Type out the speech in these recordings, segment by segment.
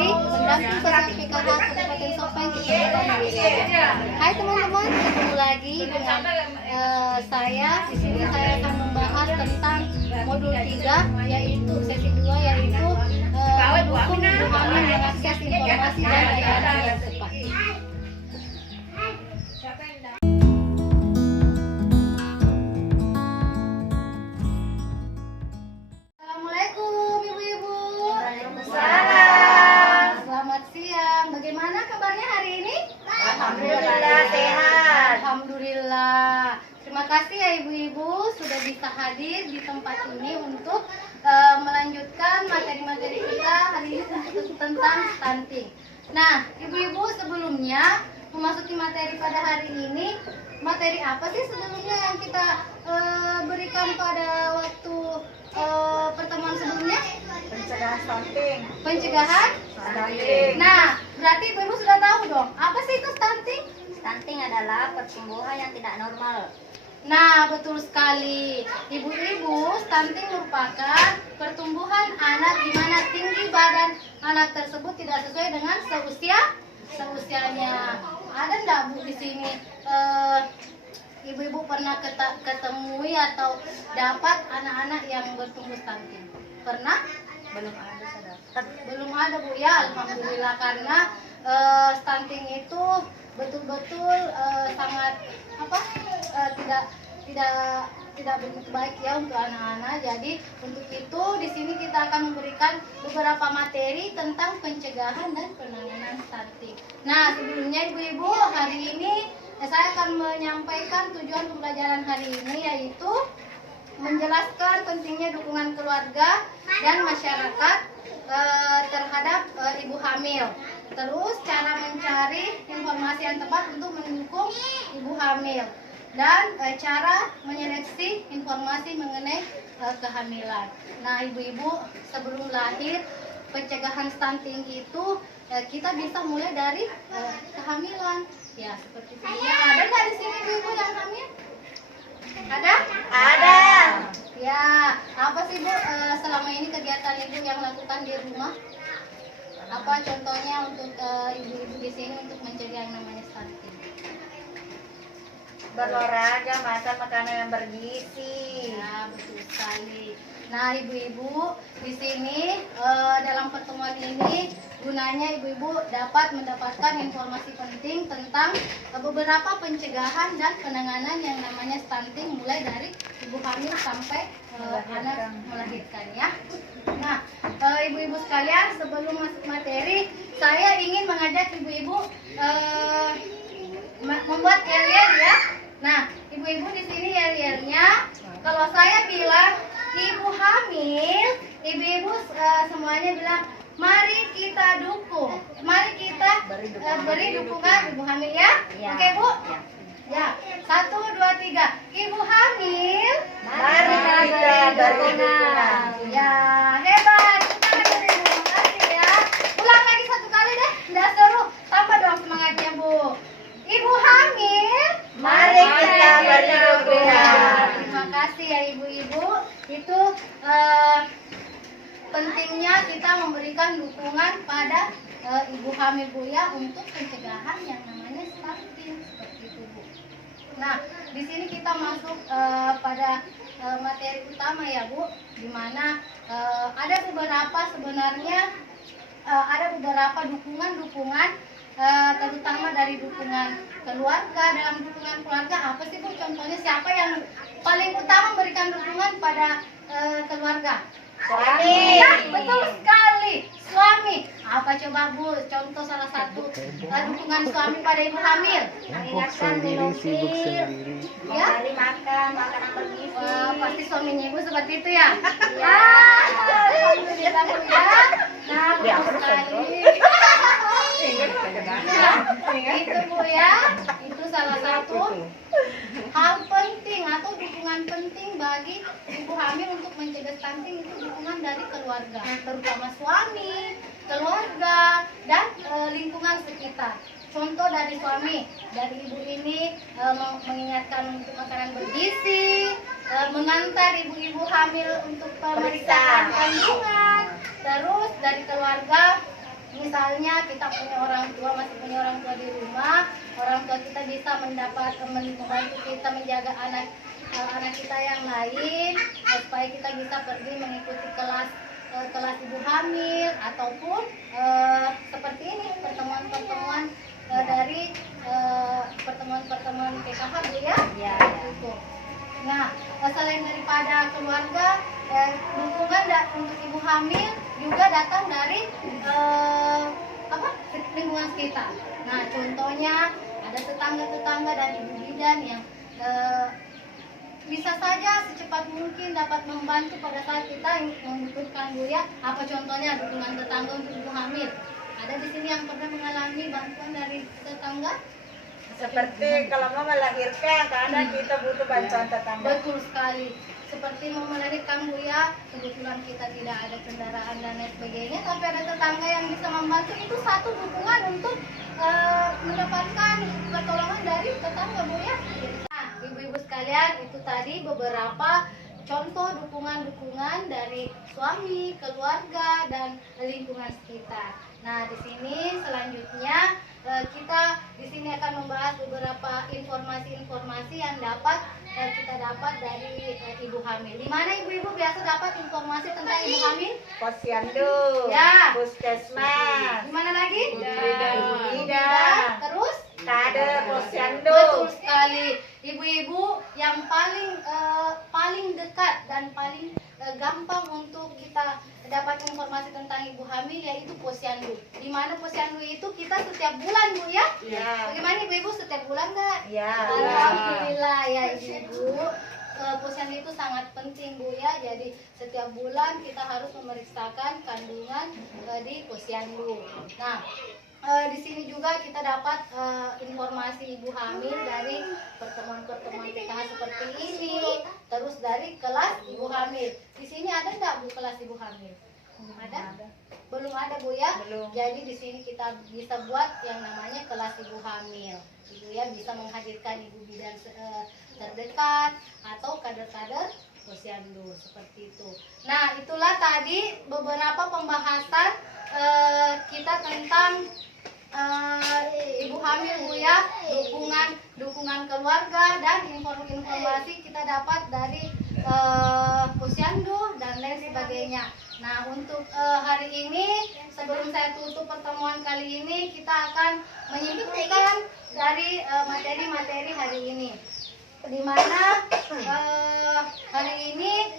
dari pendamping sosial PKH Kabupaten Sopeng, Kecamatan Wilayah. Hai teman-teman, ketemu lagi dengan saya. Di sini saya akan membahas tentang modul 3, yaitu sesi 2, yaitu mendukung ibu hamil mengakses informasi dan layanan yang tepat. Assalamualaikum ibu-ibu. Waalaikumsalam. Selamat siang. Bagaimana kabarnya hari ini? Alhamdulillah sehat. Alhamdulillah. Terima kasih ya ibu-ibu sudah bisa hadir di tempat ini untuk melanjutkan materi-materi kita hari ini tentang stunting. Nah, ibu-ibu sebelumnya memasuki materi pada hari ini, materi apa sih sebelumnya yang kita berikan pada waktu pertemuan sebelumnya? Pencegahan stunting. Pencegahan? Stunting. Nah, berarti ibu-ibu sudah tahu dong, apa sih itu stunting? Stunting adalah pertumbuhan yang tidak normal. Nah, betul sekali. Ibu-ibu, stunting merupakan pertumbuhan anak di mana tinggi badan anak tersebut tidak sesuai dengan seusianya. Ada enggak Bu di sini ibu-ibu pernah ketemui atau dapat anak-anak yang bertumbuh stunting? Pernah? Belum ada saudara. Belum ada Bu ya, alhamdulillah, karena stunting itu betul-betul sangat tidak begitu baik ya untuk anak-anak. Jadi untuk itu di sini kita akan memberikan beberapa materi tentang pencegahan dan penanganan stunting. Nah, sebelumnya ibu-ibu, hari ini saya akan menyampaikan tujuan pembelajaran hari ini, yaitu menjelaskan pentingnya dukungan keluarga dan masyarakat terhadap ibu hamil. Terus cara mencari informasi yang tepat untuk mendukung ibu hamil, dan cara menyeleksi informasi mengenai kehamilan. Nah, ibu-ibu, sebelum lahir, pencegahan stunting itu kita bisa mulai dari kehamilan. Ya, seperti ini. Ada nggak di sini ibu-ibu yang hamil? Ada? Ada. Ya, apa sih Bu selama ini kegiatan ibu yang lakukan di rumah? Apa contohnya untuk ibu-ibu di sini untuk mencegah yang namanya stunting? Berolahraga, makan makanan yang bergizi. Ya, betul sekali. Nah, ibu-ibu di sini dalam pertemuan ini gunanya ibu-ibu dapat mendapatkan informasi penting tentang beberapa pencegahan dan penanganan yang namanya stunting, mulai dari ibu hamil sampai anak melahirkan ya. Nah, ibu-ibu sekalian, sebelum masuk materi, saya ingin mengajak ibu-ibu membuat yel-yel ya. Nah, ibu-ibu di sini yel-yelnya, kalau saya bilang ibu hamil, ibu-ibu semuanya bilang, mari kita dukung, mari kita beri dukungan ibu hamil ya. Ya. Oke Bu? Ya. 1, 2, 3. Ibu hamil, Mari kita beri dukungan. Ya, hebat. Terima kasih ya. Ulang lagi satu kali deh, udah seru. Tambah dong semangatnya Bu. Ibu hamil, Mari kita beri dukungan. Terima kasih ya ibu-ibu. Itu pentingnya kita memberikan dukungan pada ibu hamil Bu ya, untuk pencegahan yang namanya stunting, seperti itu Bu. Nah, di sini kita masuk pada materi utama ya Bu, di mana ada beberapa dukungan terutama dari dukungan keluarga. Dalam dukungan keluarga apa sih Bu? Contohnya siapa yang paling utama memberikan dukungan pada keluarga? Suami. Ya, betul sekali, suami. Apa coba Bu? Contoh salah satu dukungan suami pada ibu hamil. Mengingatkan minum pil, Ya, memberi makan makanan bergizi. pasti suaminya ibu seperti itu ya. Ya. Alhamdulillah Bu ya. Nah, betul sekali. Nah, itu Bu ya, itu salah satu hal penting atau dukungan penting bagi ibu hamil untuk mencegah stunting, itu dukungan dari keluarga, terutama suami, keluarga, dan lingkungan sekitar. Contoh dari suami, dari ibu ini mengingatkan untuk makanan bergizi, mengantar ibu-ibu hamil untuk pemeriksaan kandungan. Terus dari keluarga misalnya kita punya orang tua, masih punya orang tua di rumah, orang tua kita bisa membantu kita menjaga anak kita yang lain, supaya kita bisa pergi mengikuti kelas ibu hamil, ataupun seperti ini pertemuan-pertemuan dari pertemuan-pertemuan PKH Bu ya. Ya. Gitu. Nah, selain daripada keluarga, dukungan untuk ibu hamil juga datang dari lingkungan sekitar. Nah, contohnya ada tetangga-tetangga dan ibu bidan yang bisa saja secepat mungkin dapat membantu pada saat kita membutuhkan Bu ya. Apa contohnya dukungan tetangga untuk ibu hamil? Ada di sini yang pernah mengalami bantuan dari tetangga? Seperti kalau mau melahirkan, karena kita butuh bantuan tetangga. Betul sekali. Seperti mau melahirkan Bu ya, kebetulan kita tidak ada kendaraan dan lain sebagainya, tapi ada tetangga yang bisa membantu. Itu satu dukungan untuk mendapatkan pertolongan dari tetangga Bu ya. Nah, ibu-ibu sekalian, itu tadi beberapa contoh dukungan-dukungan dari suami, keluarga, dan lingkungan sekitar. Nah, di sini selanjutnya kita di sini akan membahas beberapa informasi-informasi yang kita dapat dari ibu hamil. Di mana ibu-ibu biasa dapat informasi tentang ibu hamil? Posyandu, Ya. puskesmas, Di mana lagi? ibu bidan, Terus? kader posyandu. Betul sekali. Ibu-ibu yang paling dekat dan paling gampang untuk kita dapat informasi tentang ibu hamil yaitu posyandu. Di mana posyandu itu kita setiap bulan Bu ya? Ya. Bagaimana ibu-ibu setiap bulan nggak? Ya. Alhamdulillah ya ibu-ibu. Posyandu itu sangat penting Bu ya. Jadi setiap bulan kita harus memeriksakan kandungan di posyandu. Nah, di sini juga kita dapat informasi ibu hamil dari pertemuan-pertemuan PKH seperti ini, terus dari kelas ibu hamil. Di sini ada nggak Bu kelas ibu hamil? Ada? Belum ada Bu ya? Belum. Jadi di sini kita bisa buat yang namanya kelas ibu hamil. Ibu ya bisa menghadirkan ibu bidan terdekat atau kader-kader posyandu seperti itu. Nah, itulah tadi beberapa pembahasan kita tentang ibu hamil Bu ya, dukungan keluarga dan informasi kita dapat dari posyandu dan lain sebagainya. Nah, untuk hari ini sebelum saya tutup pertemuan kali ini, kita akan menyimpulkan dari materi-materi hari ini, di mana hari ini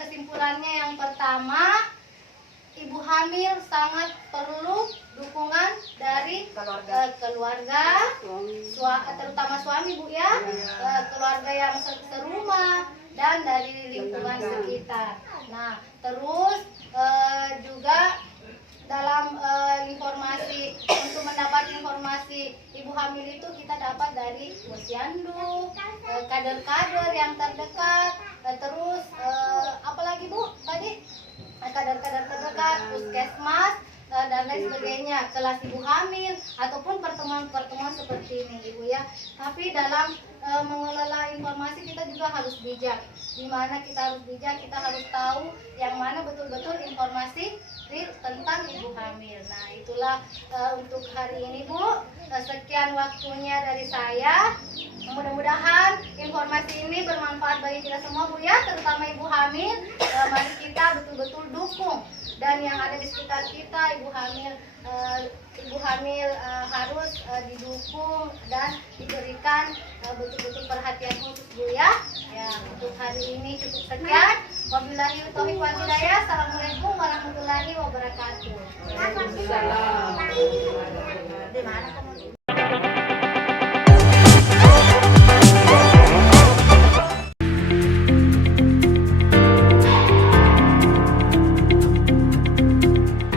kesimpulannya yang pertama, ibu hamil sangat perlu dukungan dari keluarga, terutama suami Bu ya, keluarga yang serumah dan dari lingkungan sekitar. Nah, terus juga dalam informasi, untuk mendapat informasi ibu hamil itu kita dapat dari posyandu, kader-kader yang terdekat, terus apalagi Bu tadi? Kader-kader terdekat, puskesmas, dan lain sebagainya, kelas ibu hamil, ataupun pertemuan-pertemuan seperti ini Ibu ya. Tapi dalam mengelola informasi kita juga harus bijak. Di mana kita harus bijak, kita harus tahu yang mana betul-betul informasi tentang ibu hamil. Nah, itulah untuk hari ini Bu. Sekian waktunya dari saya. Mudah-mudahan informasi ini bermanfaat bagi kita semua Bu ya, terutama ibu hamil. Mari kita betul-betul dukung, dan yang ada di sekitar kita ibu hamil harus didukung dan diberikan betul-betul perhatian khusus Bu ya. Ya, untuk hari ini cukup sekian. Wabillahi taufiq wal hidayah. Assalamualaikum warahmatullahi wabarakatuh. Waalaikumsalam. Di mana kamu?